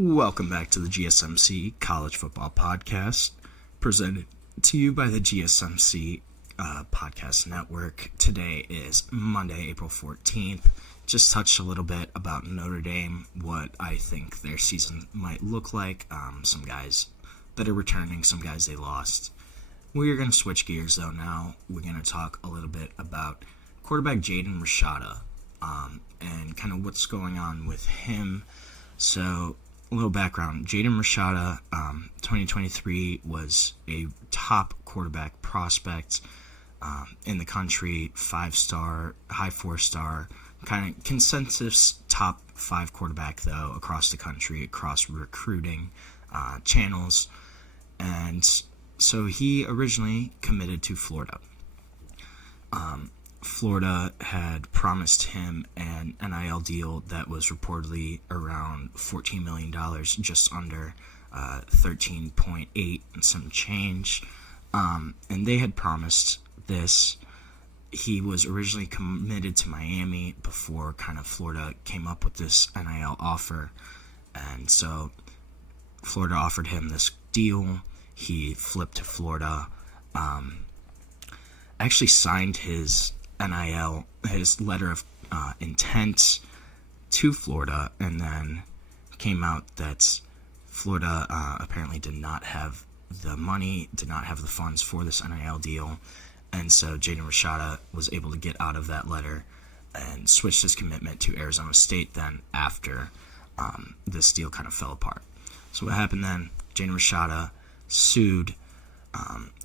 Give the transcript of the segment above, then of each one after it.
Welcome back to the GSMC College Football Podcast, presented to you by the GSMC Podcast Network. Today is Monday, April 14th. Just touched a little bit about Notre Dame, what I think their season might look like. Some guys that are returning, some guys they lost. We're going to switch gears, though, now. We're going to talk a little bit about quarterback Jaden Rashada and kind of what's going on with him. So, a little background. Jaden Rashada, 2023, was a top quarterback prospect in the country, 5-star, high 4-star, kind of consensus top 5 quarterback, though, across the country, across recruiting channels. And so he originally committed to Florida. Florida had promised him an NIL deal that was reportedly around $14 million, just under 13.8 and some change. And they had promised this. He was originally committed to Miami before kind of Florida came up with this NIL offer. And so Florida offered him this deal. He flipped to Florida, actually signed his NIL, his letter of intent to Florida, and then came out that Florida apparently did not have the money, did not have the funds for this NIL deal, and so Jaden Rashada was able to get out of that letter and switched his commitment to Arizona State then after this deal kind of fell apart. So what happened then, Jaden Rashada sued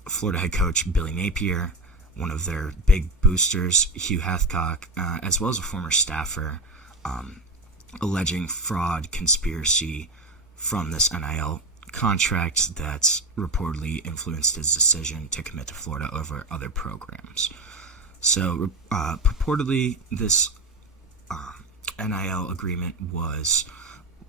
Florida head coach Billy Napier, one of their big boosters, Hugh Hathcock, as well as a former staffer, alleging fraud, conspiracy from this NIL contract that reportedly influenced his decision to commit to Florida over other programs. So purportedly, this NIL agreement was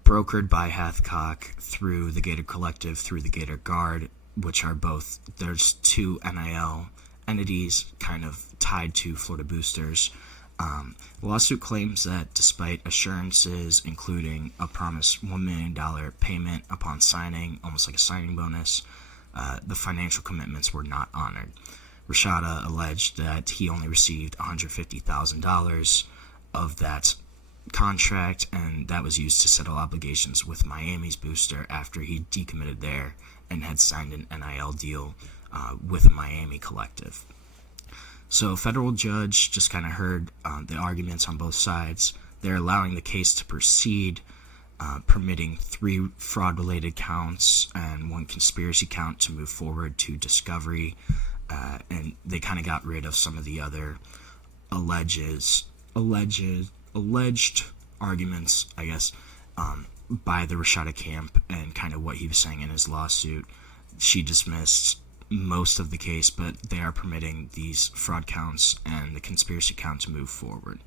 brokered by Hathcock through the Gator Collective, through the Gator Guard, which are both, there's two NIL entities kind of tied to Florida boosters. The lawsuit claims that despite assurances, including a promised $1 million payment upon signing, almost like a signing bonus, the financial commitments were not honored. Rashada alleged that he only received $150,000 of that contract, and that was used to settle obligations with Miami's booster after he decommitted there and had signed an NIL deal with a Miami collective. So a federal judge just kind of heard the arguments on both sides. They're allowing the case to proceed, permitting 3 fraud-related counts and 1 conspiracy count to move forward to discovery, and they kind of got rid of some of the other alleged arguments, I guess, by the Rashada camp and kind of what he was saying in his lawsuit. She dismissed most of the case, but they are permitting these fraud counts and the conspiracy count to move forward.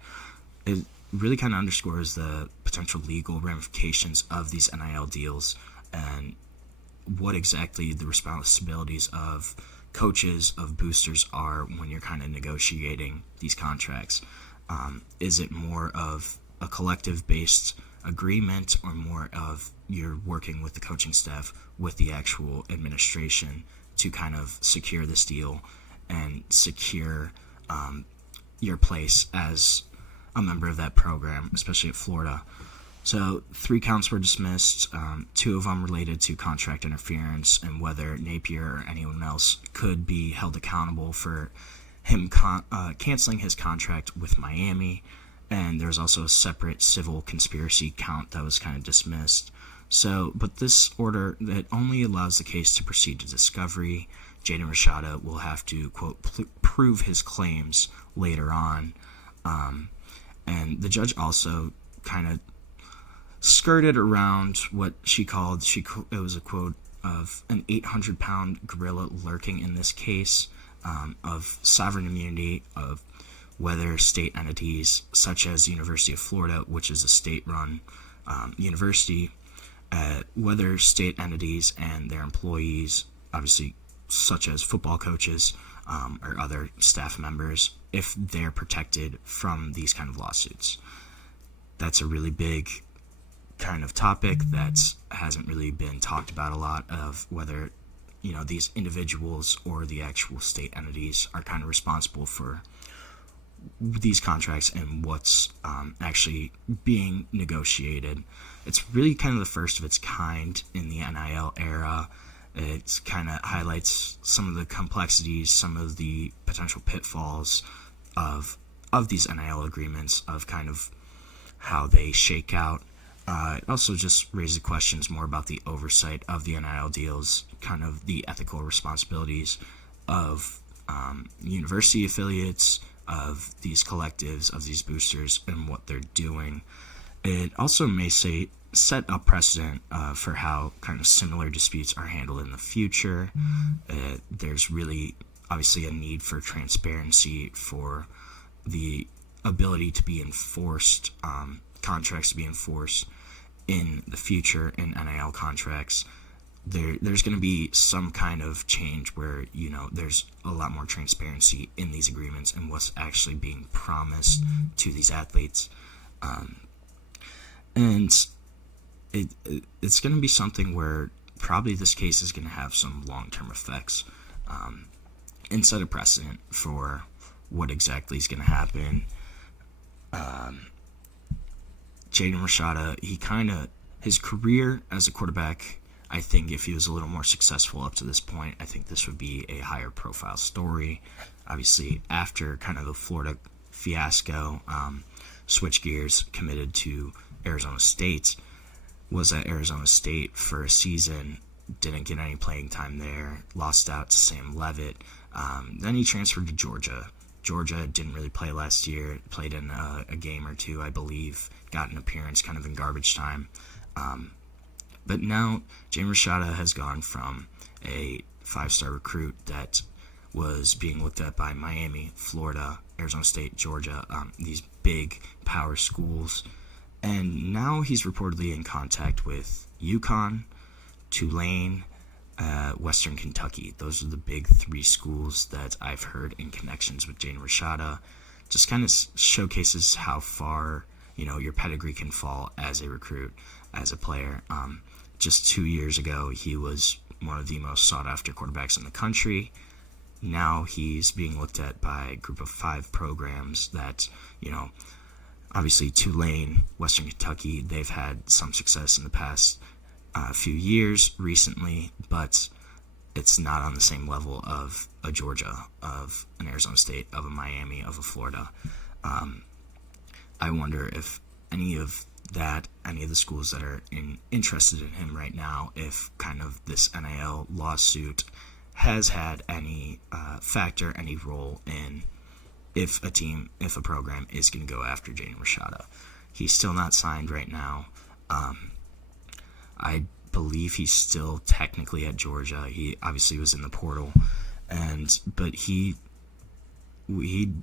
It really kind of underscores the potential legal ramifications of these NIL deals and what exactly the responsibilities of coaches, of boosters are when you're kind of negotiating these contracts. Is it more of a collective-based agreement, or more of you're working with the coaching staff, with the actual administration, to kind of secure this deal and secure your place as a member of that program, especially at Florida? So 3 counts were dismissed, 2 of them related to contract interference and whether Napier or anyone else could be held accountable for him canceling his contract with Miami. And there's also a separate civil conspiracy count that was kind of dismissed. So, but this order that only allows the case to proceed to discovery. Jaden Rashada will have to, quote, prove his claims later on. And the judge also kind of skirted around what she called, it was a quote of an 800-pound gorilla lurking in this case, of sovereign immunity, of whether state entities such as the University of Florida, which is a state-run university, whether state entities and their employees, obviously such as football coaches or other staff members, if they're protected from these kind of lawsuits. That's a really big kind of topic that hasn't really been talked about a lot, of whether, these individuals or the actual state entities are kind of responsible for these contracts and what's actually being negotiated. It's really kind of the first of its kind in the NIL era. It kind of highlights some of the complexities, some of the potential pitfalls of these NIL agreements, of kind of how they shake out. It also just raises questions more about the oversight of the NIL deals, kind of the ethical responsibilities of university affiliates, of these collectives, of these boosters, and what they're doing. It also may set a precedent for how kind of similar disputes are handled in the future. There's really obviously a need for transparency, for the ability to be enforced, contracts to be enforced in the future in NIL contracts. There's going to be some kind of change where, there's a lot more transparency in these agreements and what's actually being promised to these athletes. And it's going to be something where probably this case is going to have some long-term effects and set a precedent for what exactly is going to happen. Jaden Rashada, his career as a quarterback, I think if he was a little more successful up to this point, I think this would be a higher profile story. Obviously, after kind of the Florida fiasco, switched gears, committed to Arizona State, was at Arizona State for a season, didn't get any playing time there, lost out to Sam Leavitt. Then he transferred to Georgia. Georgia didn't really play last year, played in a game or two, I believe, got an appearance kind of in garbage time. But now Jaden Rashada has gone from a 5-star recruit that was being looked at by Miami, Florida, Arizona State, Georgia, these big power schools. And now he's reportedly in contact with UConn, Tulane, Western Kentucky. Those are the big 3 schools that I've heard in connections with Jaden Rashada. Just kind of showcases how far, your pedigree can fall as a recruit, as a player. Just 2 years ago, he was one of the most sought-after quarterbacks in the country. Now he's being looked at by a group of 5 programs that, obviously Tulane, Western Kentucky, they've had some success in the past few years recently, but it's not on the same level of a Georgia, of an Arizona State, of a Miami, of a Florida. I wonder if any of the schools that are interested in him right now, if kind of this NIL lawsuit has had any factor, any role in if a program is going to go after Jaden Rashada. He's still not signed right now. I believe he's still technically at Georgia. He obviously was in the portal, but he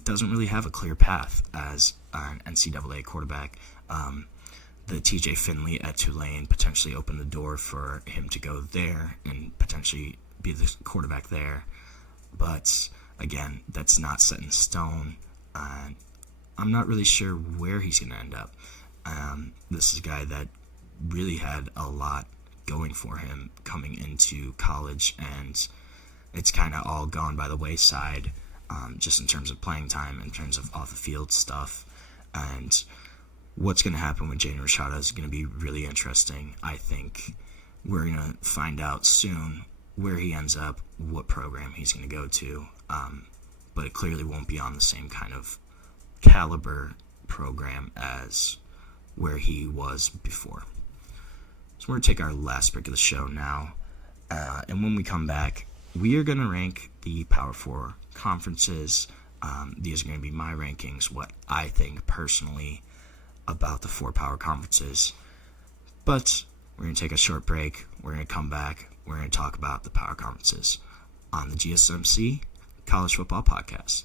doesn't really have a clear path as an NCAA quarterback. The TJ Finley at Tulane potentially opened the door for him to go there and potentially be the quarterback there. But again, that's not set in stone. I'm not really sure where he's going to end up. This is a guy that really had a lot going for him coming into college, and it's kind of all gone by the wayside, just in terms of playing time, in terms of off-the-field stuff. And what's going to happen with Jaden Rashada is going to be really interesting. I think we're going to find out soon where he ends up, what program he's going to go to, but it clearly won't be on the same kind of caliber program as where he was before. So we're going to take our last break of the show now, and when we come back, we are going to rank the Power 4 conferences. These are going to be my rankings, what I think personally about the 4 power conferences. But we're going to take a short break. We're going to come back. We're going to talk about the power conferences on the GSMC College Football Podcast.